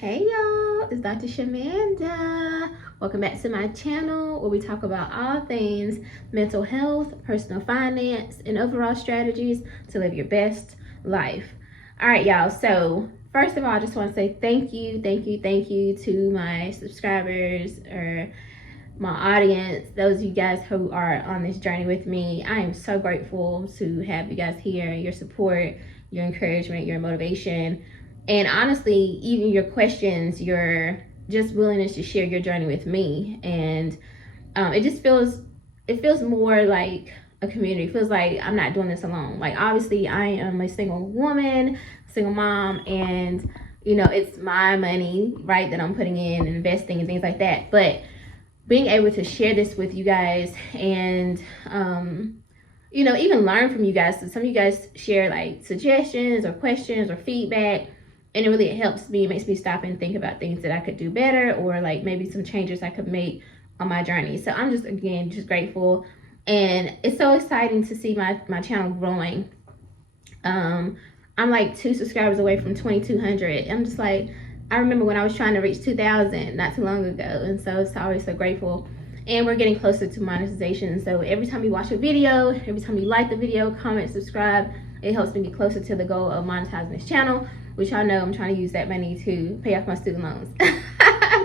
Hey y'all, it's Dr. Shamanda. Welcome back to my channel where we talk about all things mental health, personal finance, and overall strategies to live your best life. All right, y'all. So first of all, I just want to say thank you to my subscribers or my audience, those of you guys who are on this journey with me. I am so grateful to have you guys here, your support, your encouragement, your motivation, and honestly, even your questions, your just willingness to share your journey with me. And it feels more like a community. It feels like I'm not doing this alone. Like, obviously I am a single woman, single mom, and it's my money, right, that I'm putting in and investing and things like that. But being able to share this with you guys and even learn from you guys. So some of you guys share like suggestions or questions or feedback, and it helps me. It makes me stop and think about things that I could do better, or like maybe some changes I could make on my journey. So I'm just grateful, and it's so exciting to see my channel growing. I'm like 2 subscribers away from 2,200. I'm just like, I remember when I was trying to reach 2,000 not too long ago, and so it's always so grateful. And we're getting closer to monetization. So every time you watch a video, every time you like the video, comment, subscribe, it helps me get closer to the goal of monetizing this channel, which I know I'm trying to use that money to pay off my student loans.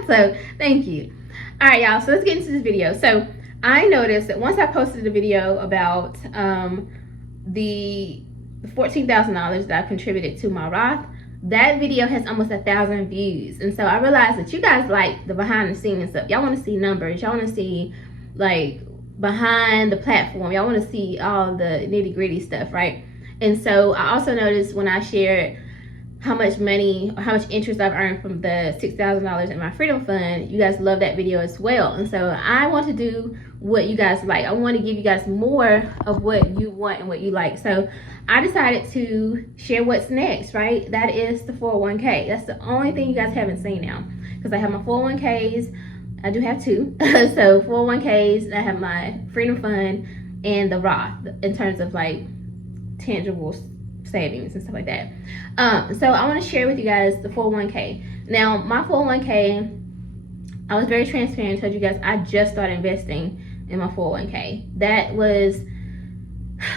So thank you. All right, y'all, so let's get into this video. So I noticed that once I posted a video about the $14,000 that I contributed to my Roth, that video has almost 1,000 views. And so I realized that you guys like the behind the scenes stuff. Y'all want to see numbers. Y'all want to see like behind the platform. Y'all want to see all the nitty gritty stuff, right? And so I also noticed when I shared how much money or how much interest I've earned from the $6,000 in my Freedom Fund, you guys love that video as well. And so I want to do what you guys like. I want to give you guys more of what you want and what you like. So I decided to share what's next, right? That is the 401k. That's the only thing you guys haven't seen now, because I have my 401ks. I do have 2. So 401ks, I have my Freedom Fund and the Roth in terms of like tangible savings and stuff like that. So I want to share with you guys the 401k. Now, my 401k, I was very transparent and told you guys I just started investing in my 401k. That was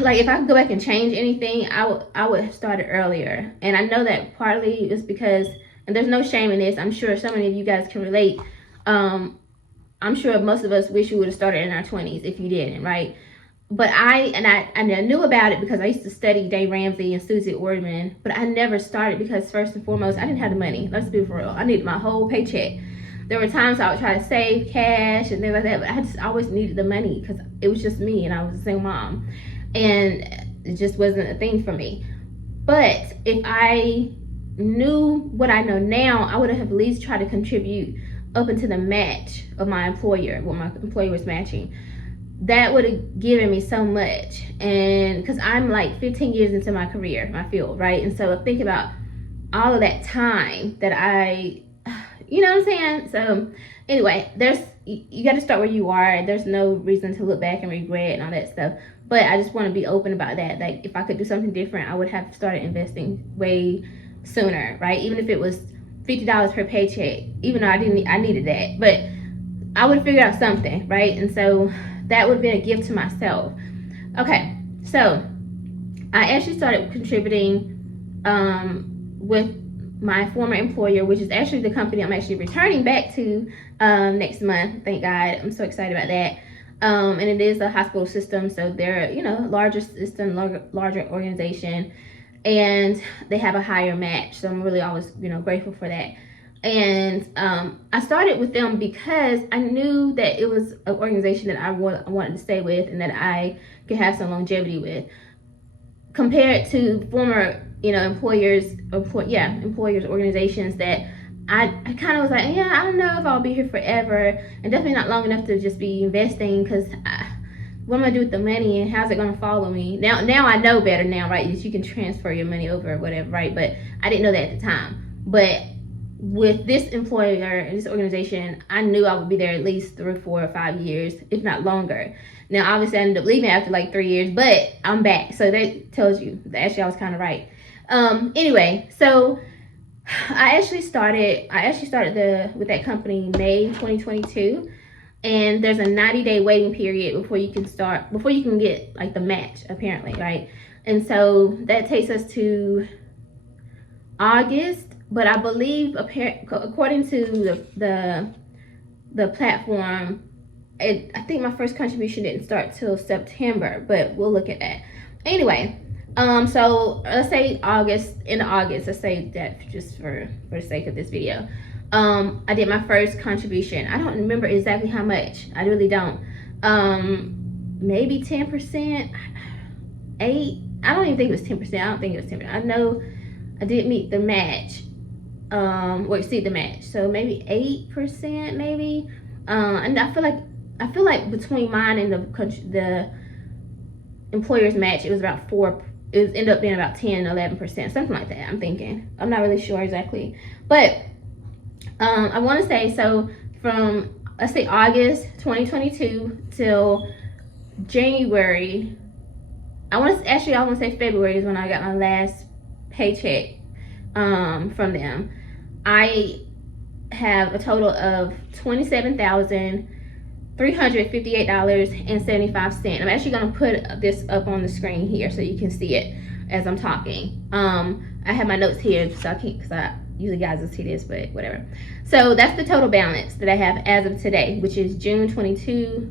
like, if I could go back and change anything, I would have started earlier. And I know that partly is because, and there's no shame in this, I'm sure so many of you guys can relate. I'm sure most of us wish we would have started in our 20s if you didn't, right? But I knew about it because I used to study Dave Ramsey and Susie Orman, but I never started because, first and foremost, I didn't have the money. Let's be for real. I needed my whole paycheck. There were times I would try to save cash and things like that, but I just always needed the money because it was just me and I was a single mom, and it just wasn't a thing for me. But if I knew what I know now, I would have at least tried to contribute up into the match of my employer, what my employer was matching. That would have given me so much. And because I'm like 15 years into my career, my field, right? And so think about all of that time that you know what I'm saying? So anyway, you got to start where you are. There's no reason to look back and regret and all that stuff. But I just want to be open about that. Like, if I could do something different, I would have started investing way sooner, right? Even if it was $50 per paycheck, even though I needed that, but I would have figured out something, right? And so that would have been a gift to myself. Okay, so I actually started contributing with my former employer, which is actually the company I'm actually returning back to next month. Thank God. I'm so excited about that. And it is a hospital system, so they're larger system, larger organization, and they have a higher match. So I'm really always grateful for that. And I started with them because I knew that it was an organization that I wanted to stay with and that I could have some longevity with, compared to former employers, organizations that I kind of was like, yeah, I don't know if I'll be here forever, and definitely not long enough to just be investing, because what am I gonna do with the money and how's it gonna follow me? Now I know better now, right? That you can transfer your money over or whatever, right? But I didn't know that at the time. But with this employer and this organization, I knew I would be there at least 3, 4, or 5 years, if not longer. Now, obviously, I ended up leaving after like 3 years, but I'm back. So that tells you that actually I was kind of right. Anyway, so I actually started with that company May 2022, and there's a 90-day waiting period before you can get like the match, apparently, right? And so that takes us to August, but I believe according to the platform, I think my first contribution didn't start till September, but we'll look at that. Anyway, so let's say in August, let's say that just for the sake of this video. I did my first contribution. I don't remember exactly how much. I really don't. Maybe 10%, 8. I don't even think it was 10%. I don't think it was 10%. I know I did meet the match, or exceed the match. So maybe 8%, maybe. And I feel like between mine and the employer's match, it was about 4. It ended up being about 10, 11%, something like that. I'm thinking. I'm not really sure exactly, but I want to say, so from, let's say, August 2022 till January, I want to say February is when I got my last paycheck from them. I have a total of $27,358.75. I'm actually going to put this up on the screen here so you can see it as I'm talking. I have my notes here, so I can't, because I usually guys will see this, but whatever. So that's the total balance that I have as of today, which is June 22,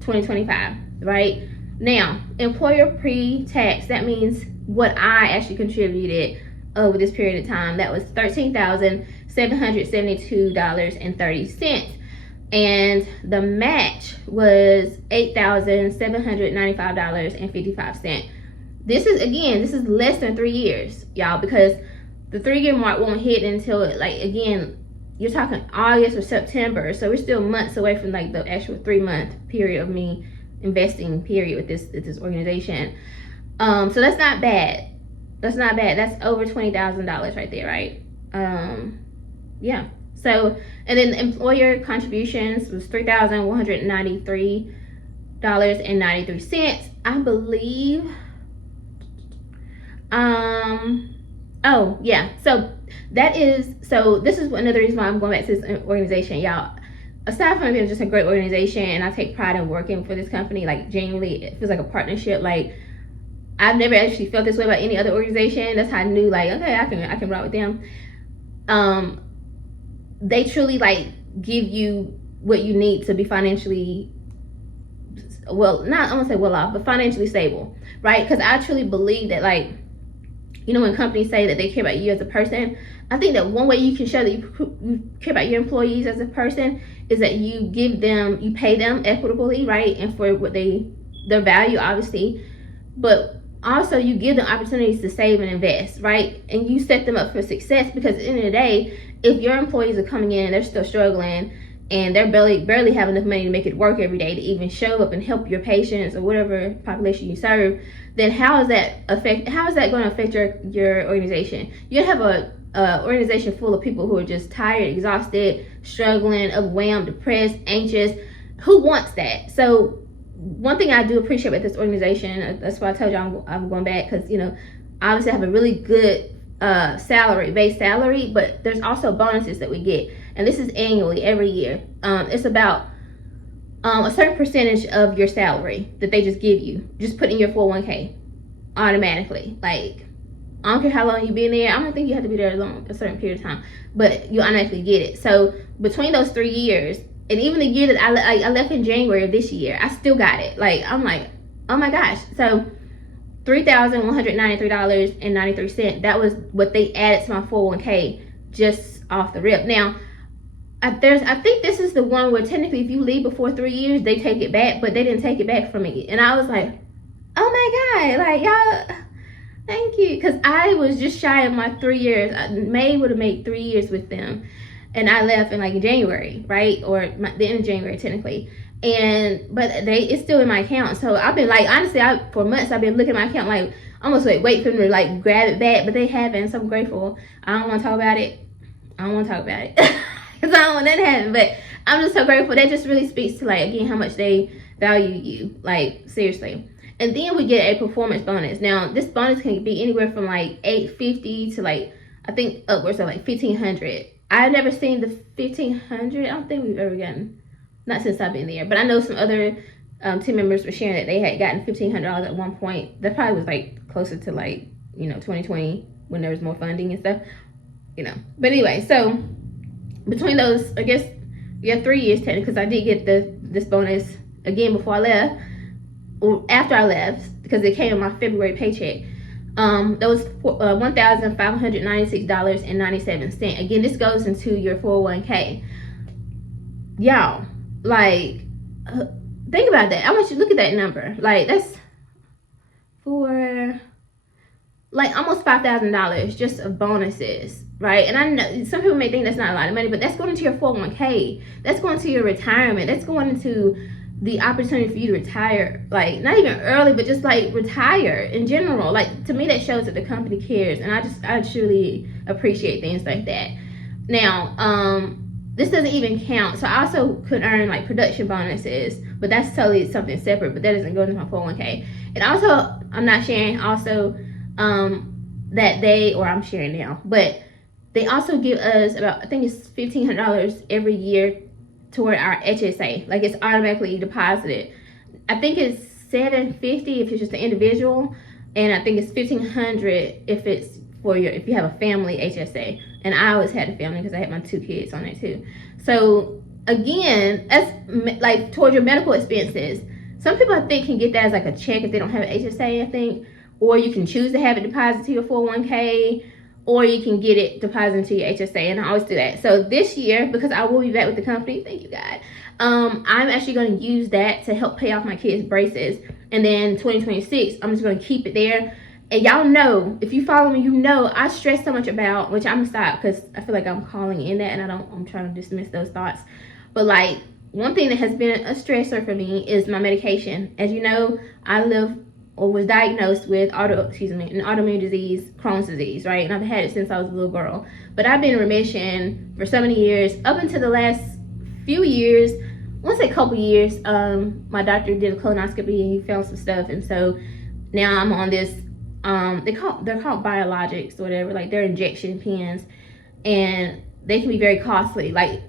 2025, right? Now, employer pre-tax, that means what I actually contributed over this period of time. That was $13,772.30. And the match was $8,795.55. This is less than 3 years, y'all, because the 3-year mark won't hit until, like, again, you're talking August or September, so we're still months away from like the actual 3-month period of me investing period with this organization. So that's not bad. That's over $20,000 right there, right? Yeah. So, and then the employer contributions was $3,193.93, I believe. Oh yeah, so this is another reason why I'm going back to this organization, y'all. Aside from it being just a great organization, and I take pride in working for this company, like, genuinely, it feels like a partnership. Like, I've never actually felt this way about any other organization. That's how I knew, like, okay, I can rock with them. They truly, like, give you what you need to be financially, well, not, I won't say well off, but financially stable, right? Because I truly believe that, like, you know, when companies say that they care about you as a person, I think that one way you can show that you care about your employees as a person is that you pay them equitably, right? And for what their value, obviously, but also you give them opportunities to save and invest, right? And you set them up for success, because at the end of the day, if your employees are coming in and they're still struggling and they're barely have enough money to make it work every day to even show up and help your patients or whatever population you serve, then how is that going to affect your organization? You have a organization full of people who are just tired, exhausted, struggling, overwhelmed, depressed, anxious. Who wants that? So one thing I do appreciate with this organization, that's why I told you I'm going back, because, you know, obviously I have a really good base salary, but there's also bonuses that we get, and this is annually, every year. It's about a certain percentage of your salary that they just give you, just put in your 401k automatically. Like, I don't care how long you've been there. I don't think you have to be there a certain period of time, but you automatically get it. So between those 3 years, and even the year that I left in January of this year, I still got it. Like, I'm like, oh my gosh. So $3,193.93, that was what they added to my 401k just off the rip. Now, I think this is the one where technically if you leave before 3 years, they take it back, but they didn't take it back from me. And I was like, oh my God, like, y'all, thank you. Because I was just shy of my 3 years. May would have made 3 years with them. And I left in, like, January, right? Or the end of January, technically. But it's still in my account. So I've been, like, honestly, for months, I've been looking at my account, like, almost like wait for them to, like, grab it back. But they haven't, so I'm grateful. I don't want to talk about it. Because I don't want that to happen. But I'm just so grateful. That just really speaks to, like, again, how much they value you. Like, seriously. And then we get a performance bonus. Now, this bonus can be anywhere from, like, $850 to, like, I think upwards of like $1,500. I've never seen the $1,500. I don't think we've ever gotten, not since I've been there, but I know some other team members were sharing that they had gotten $1,500 at one point. That probably was like closer to like, 2020 when there was more funding and stuff, But anyway, so between those, I guess, 3 years technically, because I did get this bonus again before I left, or after I left, because it came in my February paycheck. That was $1,596.97. Again, this goes into your 401k. Y'all, like, think about that. I want you to look at that number. Like, that's for like almost $5,000 just of bonuses, right? And I know some people may think that's not a lot of money, but that's going into your 401k. That's going into your retirement. That's going into the opportunity for you to retire, like not even early, but just like retire in general. Like, to me, that shows that the company cares, and I truly appreciate things like that. Now, this doesn't even count. So I also could earn like production bonuses, but that's totally something separate, but that doesn't go into my 401k. And also, I'm not sharing also that I'm sharing now, but they also give us about, I think it's $1,500 every year toward our HSA. Like, it's automatically deposited. I think it's $750 if it's just an individual, and I think it's $1,500 if it's if you have a family HSA. And I always had a family because I had my 2 kids on there too. So again, that's like towards your medical expenses. Some people, I think, can get that as like a check if they don't have an HSA, I think. Or you can choose to have it deposited to your 401k, or you can get it deposited into your HSA, and I always do that. So this year, because I will be back with the company, thank you God, I'm actually going to use that to help pay off my kids' braces. And then 2026, I'm just going to keep it there. And y'all know, if you follow me, you know I stress so much about, which I'm going to stop because I feel like I'm calling in that, and I'm trying to dismiss those thoughts. But like, one thing that has been a stressor for me is my medication. As you know, I was diagnosed with an autoimmune disease, Crohn's disease, right? And I've had it since I was a little girl. But I've been in remission for so many years, up until the last few years. I want to say a couple years. My doctor did a colonoscopy and he found some stuff, and so now I'm on this. They're called biologics or whatever. Like, they're injection pens, and they can be very costly. Like,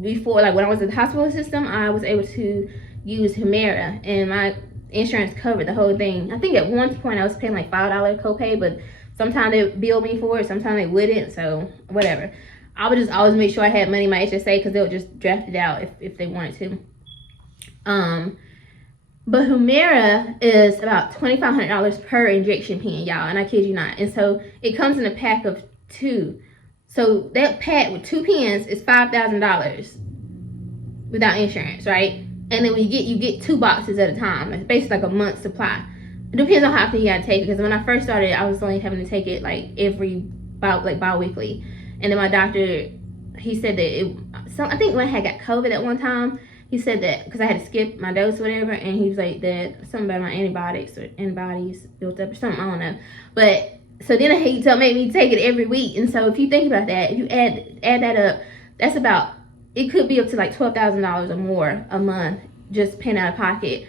before, like when I was in the hospital system, I was able to use Humira, and my insurance covered the whole thing. I think at one point I was paying like $5 copay, but sometimes they billed me for it, sometimes they wouldn't, so whatever. I would just always make sure I had money in my HSA because they would just draft it out if they wanted to. But Humira is about $2,500 per injection pen, y'all, and I kid you not. And so it comes in a pack of 2. So that pack with 2 pens is $5,000 without insurance, right? And then when you get 2 boxes at a time. It's basically like a month's supply. It depends on how often you gotta take it, because when I first started, I was only having to take it like bi-weekly. And then my doctor, he said that I think when I had got COVID at one time, he said that because I had to skip my dose or whatever, and he was like that something about my antibodies built up or something, I don't know. But so then he made me take it every week. And so if you think about that, if you add that up, that's about, it could be up to like $12,000 or more a month just paying out of pocket.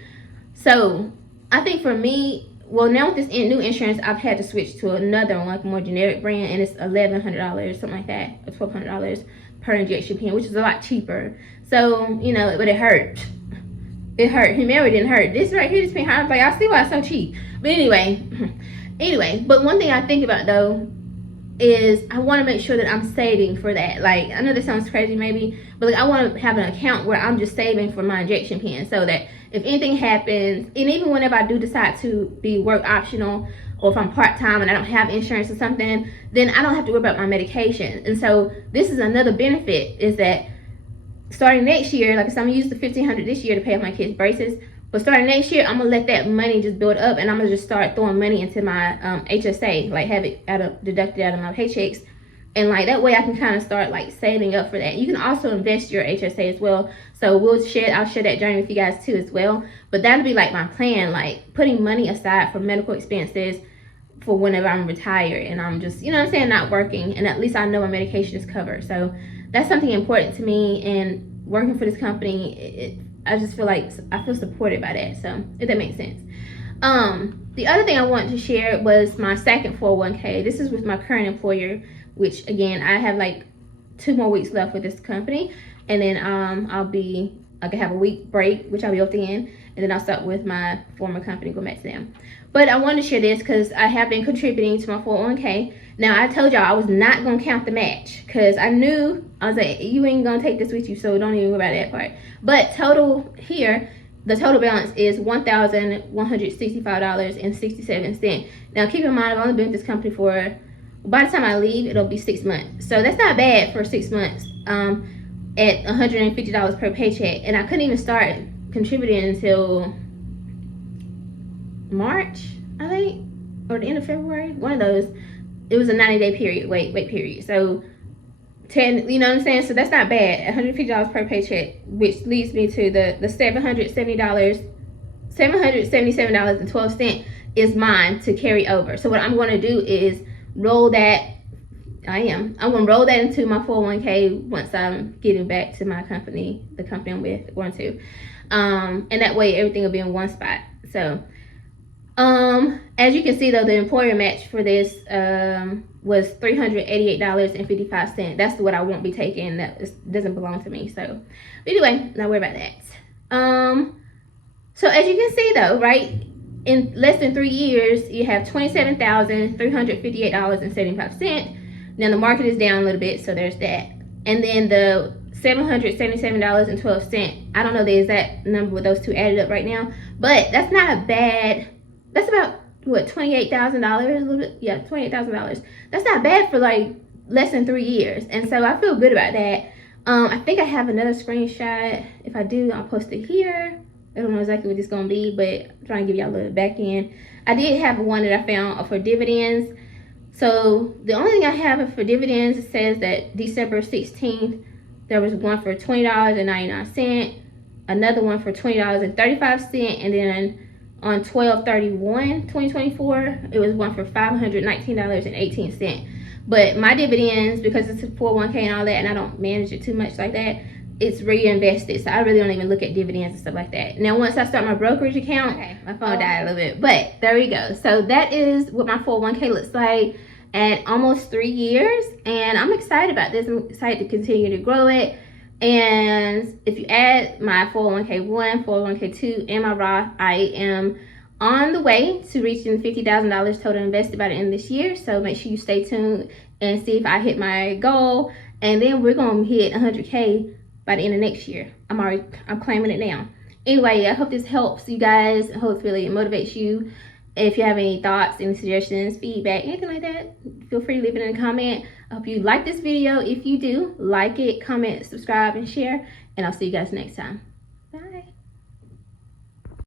So I think for me, well, now with this new insurance, I've had to switch to another one, like a more generic brand, and it's $1,100, something like that, or $1,200 per injection pen, which is a lot cheaper. So, but it hurt. It hurt. Humira didn't hurt. This right here, this pen hurt. Like, I see why it's so cheap. But anyway, but one thing I think about though is I want to make sure that I'm saving for that. Like, I know this sounds crazy maybe, but like, I want to have an account where I'm just saving for my injection pen, so that if anything happens, and even whenever I do decide to be work optional, or if I'm part-time and I don't have insurance or something, then I don't have to worry about my medication. And so this is another benefit, is that starting next year, like I said, I'm gonna use the $1,500 this year to pay off my kids' braces. But starting next year, I'm gonna let that money just build up, and I'm gonna just start throwing money into my HSA, like have it deducted out of my paychecks, and like that way I can kind of start like saving up for that. You can also invest your HSA as well. So I'll share that journey with you guys too as well. But that'll be like my plan, like putting money aside for medical expenses for whenever I'm retired and I'm just, not working, and at least I know my medication is covered. So that's something important to me, and working for this company, I just feel like I feel supported by that. So if that makes sense. The other thing I wanted to share was my second 401k. This is with my current employer, which again, I have like 2 more weeks left with this company, and then I can have a week break, which I'll be opting in, and then I'll start with my former company, go back to them. But I wanted to share this because I have been contributing to my 401k. Now, I told y'all I was not going to count the match because I was like, you ain't going to take this with you, so don't even worry about that part. But total here, the total balance is $1,165.67. Now, keep in mind, I've only been with this company for, by the time I leave, it'll be 6 months. So that's not bad for 6 months at $150 per paycheck. And I couldn't even start contributing until March, I think, or the end of February, one of those. It was a 90-day period, wait period. So 10, you know what I'm saying? So that's not bad. $150 per paycheck, which leads me to the $777.12 is mine to carry over. So what I'm going to do is roll that. I'm going to roll that into my 401k once I'm getting back to my company, the company I'm with, going to. And that way everything will be in one spot. So as you can see though, the employer match for this was $388.55. That's what I won't be taking. That doesn't belong to me. So but anyway, not worry about that. So as you can see though, right, in less than 3 years you have $27,358.75. Now the market is down a little bit, so there's that. And then the $777.12, I don't know the exact number with those two added up right now, but that's not bad. That's about what, $28,000, a little bit, yeah, $28,000. That's not bad for like less than 3 years, and so I feel good about that. I think I have another screenshot. If I do, I'll post it here. I don't know exactly what it's gonna be, but I'm trying to give y'all a little back end. I did have one that I found for dividends. So the only thing I have for dividends, it says that December 16th there was one for $20.99, another one for $20.35, and then on 12/31/2024 it was one for $519.18. But my dividends, because it's a 401k and all that, and I don't manage it too much like that, it's reinvested, so I really don't even look at dividends and stuff like that. Now once I start my brokerage account, okay, my phone died a little bit, but there we go. So that is what my 401k looks like at almost 3 years, and I'm excited about this. I'm excited to continue to grow it. And if you add my 401k1, 401k2, and my Roth, I am on the way to reaching $50,000 total invested by the end of this year. So make sure you stay tuned and see if I hit my goal. And then we're gonna hit 100k by the end of next year. I'm claiming it now. Anyway, I hope this helps you guys. Hopefully it motivates you. If you have any thoughts, any suggestions, feedback, anything like that, feel free to leave it in a comment. I hope you like this video. If you do, like it, comment, subscribe, and share. And I'll see you guys next time.